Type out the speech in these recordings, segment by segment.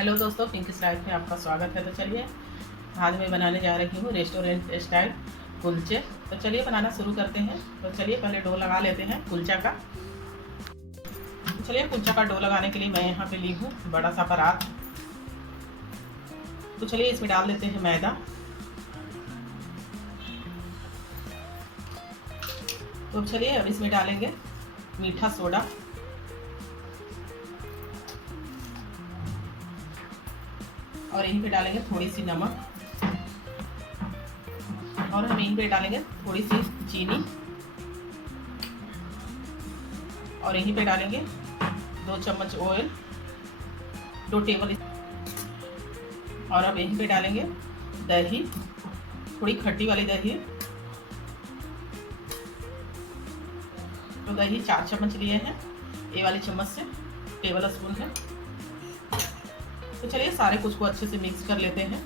Hello दोस्तों, pink style में आपका स्वागत है। तो चलिए आज मैं बनाने जा रही हूँ रेस्टोरेंट स्टाइल कुलचे। तो चलिए बनाना शुरू करते हैं। तो चलिए पहले डो लगा लेते हैं कुलचा का। तो चलिए कुलचा का डो लगाने के लिए मैं यहाँ पे ली हूँ बड़ा सा परात। तो चलिए इसमें डाल देते हैं मैदा। तो चलिए अब इसमें डालेंगे मीठा सोडा और यहीं पे डालेंगे थोड़ी सी नमक और हम यहीं पे डालेंगे थोड़ी सी चीनी और यहीं पे डालेंगे 2 चम्मच ऑयल, 2 टेबल। और अब यहीं पे डालेंगे दही, थोड़ी खट्टी वाली दही। तो दही 4 चम्मच लिए हैं, ये वाली चम्मच से टेबल स्पून है। तो चलिए सारे कुछ को अच्छे से मिक्स कर लेते हैं।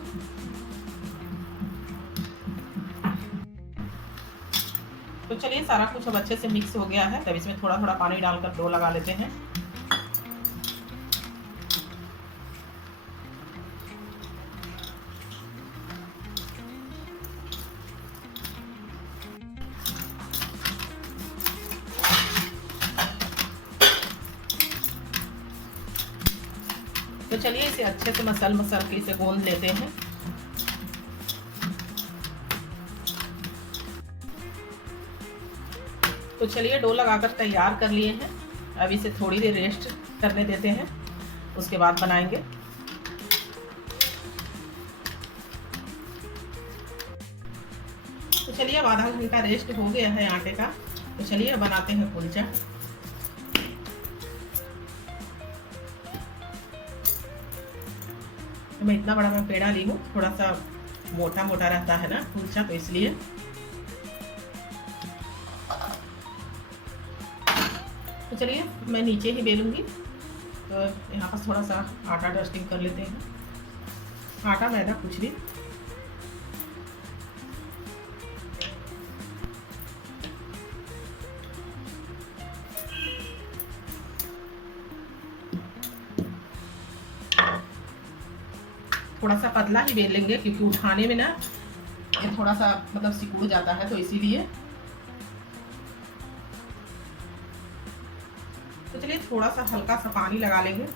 तो चलिए सारा कुछ अब अच्छे से मिक्स हो गया है। तब इसमें थोड़ा थोड़ा पानी डालकर डो लगा लेते हैं। तो चलिए इसे अच्छे से मसल के इसे गूंद लेते हैं। तो चलिए डो लगाकर तैयार कर लिए हैं। अब इसे थोड़ी देर रेस्ट करने देते हैं, उसके बाद बनाएंगे। तो चलिए अब आधा घंटा रेस्ट हो गया है आटे का। तो चलिए अब बनाते हैं कुलचा। तो मैं इतना बड़ा पेड़ा ली हूँ, थोड़ा सा मोटा मोटा रहता है ना कुलचा, तो इसलिए। तो चलिए मैं नीचे ही बेलूंगी। तो यहाँ पर थोड़ा सा आटा डस्टिंग कर लेते हैं, आटा मैदा कुछ भी। थोड़ा सा पतला ही बेल लेंगे क्योंकि उठाने में ना ये थोड़ा सा मतलब सिकुड़ जाता है, तो इसीलिए। तो चलिए थोड़ा सा हल्का सा पानी लगा लेंगे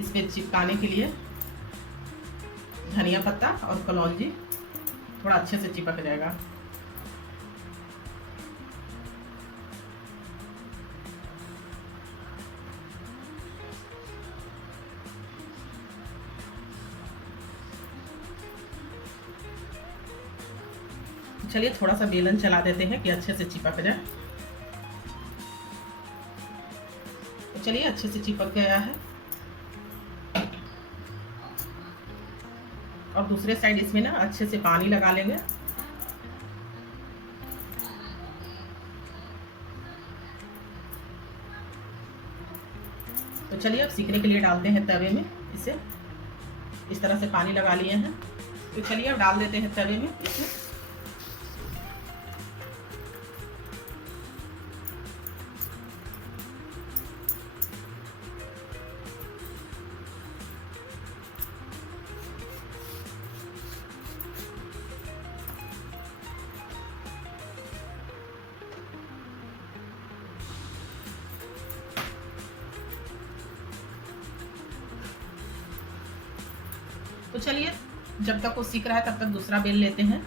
इसमें चिपकाने के लिए। धनिया पत्ता और कलौंजी थोड़ा अच्छे से चिपक जाएगा। चलिए थोड़ा सा बेलन चला देते हैं कि अच्छे से चिपक जाए। तो चलिए अच्छे से चिपक गया है। और दूसरे साइड इसमें ना अच्छे से पानी लगा लेंगे। तो चलिए अब सीखने के लिए डालते हैं तवे में। इसे इस तरह से पानी लगा लिए हैं। तो चलिए अब डाल देते हैं तवे में इसे। तो चलिए जब तक वो सीख रहा है तब तक दूसरा बेल लेते हैं।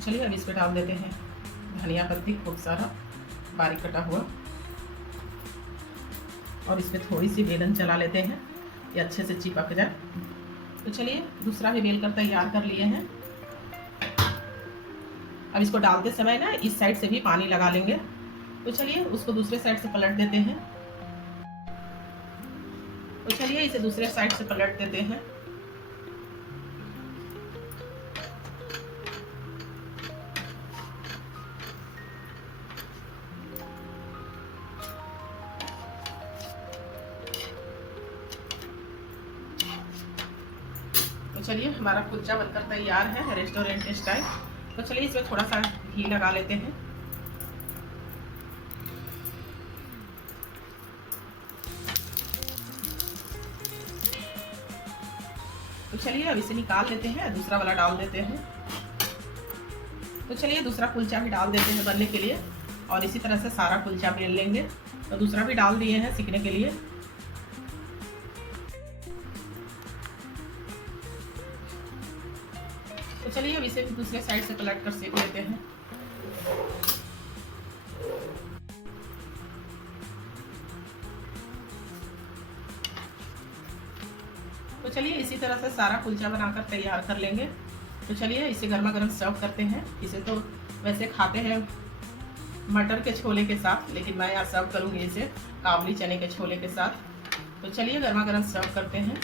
चलिए अब इस पे डाल देते हैं धनिया पत्ती खूब सारा बारीक कटा हुआ। और इसमें थोड़ी सी बेलन चला लेते हैं, ये अच्छे से चिपक जाए। तो चलिए दूसरा भी बेल कर तैयार कर लिए हैं। अब इसको डालते समय ना इस साइड से भी पानी लगा लेंगे। तो चलिए उसको दूसरे साइड से पलट देते हैं। तो चलिए इसे दूसरे साइड से पलट देते हैं। चलिए हमारा कुलचा बनकर तैयार है रेस्टोरेंट स्टाइल। तो चलिए इसमें थोड़ा सा घी लगा लेते हैं। तो चलिए अब इसे निकाल लेते हैं, दूसरा वाला डाल देते हैं। तो चलिए दूसरा कुलचा भी डाल देते हैं बनने के लिए, और इसी तरह से सारा कुलचा बेल लेंगे। तो दूसरा भी डाल दिए हैं सीखने के लिए। तो चलिए अब इसे भी दूसरे साइड से पलट कर सेक लेते हैं। तो चलिए इसी तरह से सारा कुलचा बनाकर तैयार कर लेंगे। तो चलिए इसे गर्मा गर्म सर्व करते हैं। इसे तो वैसे खाते हैं मटर के छोले के साथ, लेकिन मैं यहाँ सर्व करूँगी इसे काबुली चने के छोले के साथ। तो चलिए गर्मा गर्म सर्व करते हैं।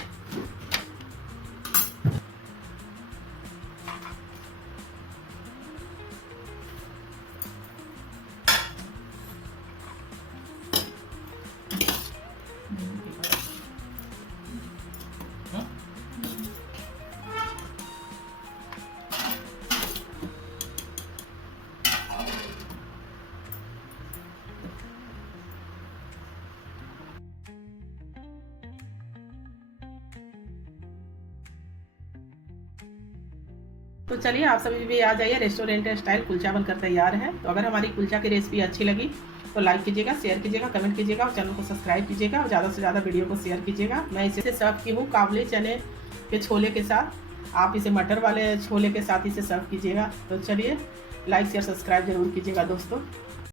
तो चलिए आप सभी भी आ जाइए, रेस्टोरेंट स्टाइल कुलचा बनकर तैयार है। तो अगर हमारी कुलचा की रेसिपी अच्छी लगी तो लाइक कीजिएगा, शेयर कीजिएगा, कमेंट कीजिएगा और चैनल को सब्सक्राइब कीजिएगा और ज़्यादा से ज़्यादा वीडियो को शेयर कीजिएगा। मैं इसे सर्व की हूँ काबुली चने के छोले के साथ। आप इसे मटर वाले छोले के साथ इसे सर्व कीजिएगा। तो चलिए लाइक शेयर सब्सक्राइब जरूर कीजिएगा दोस्तों।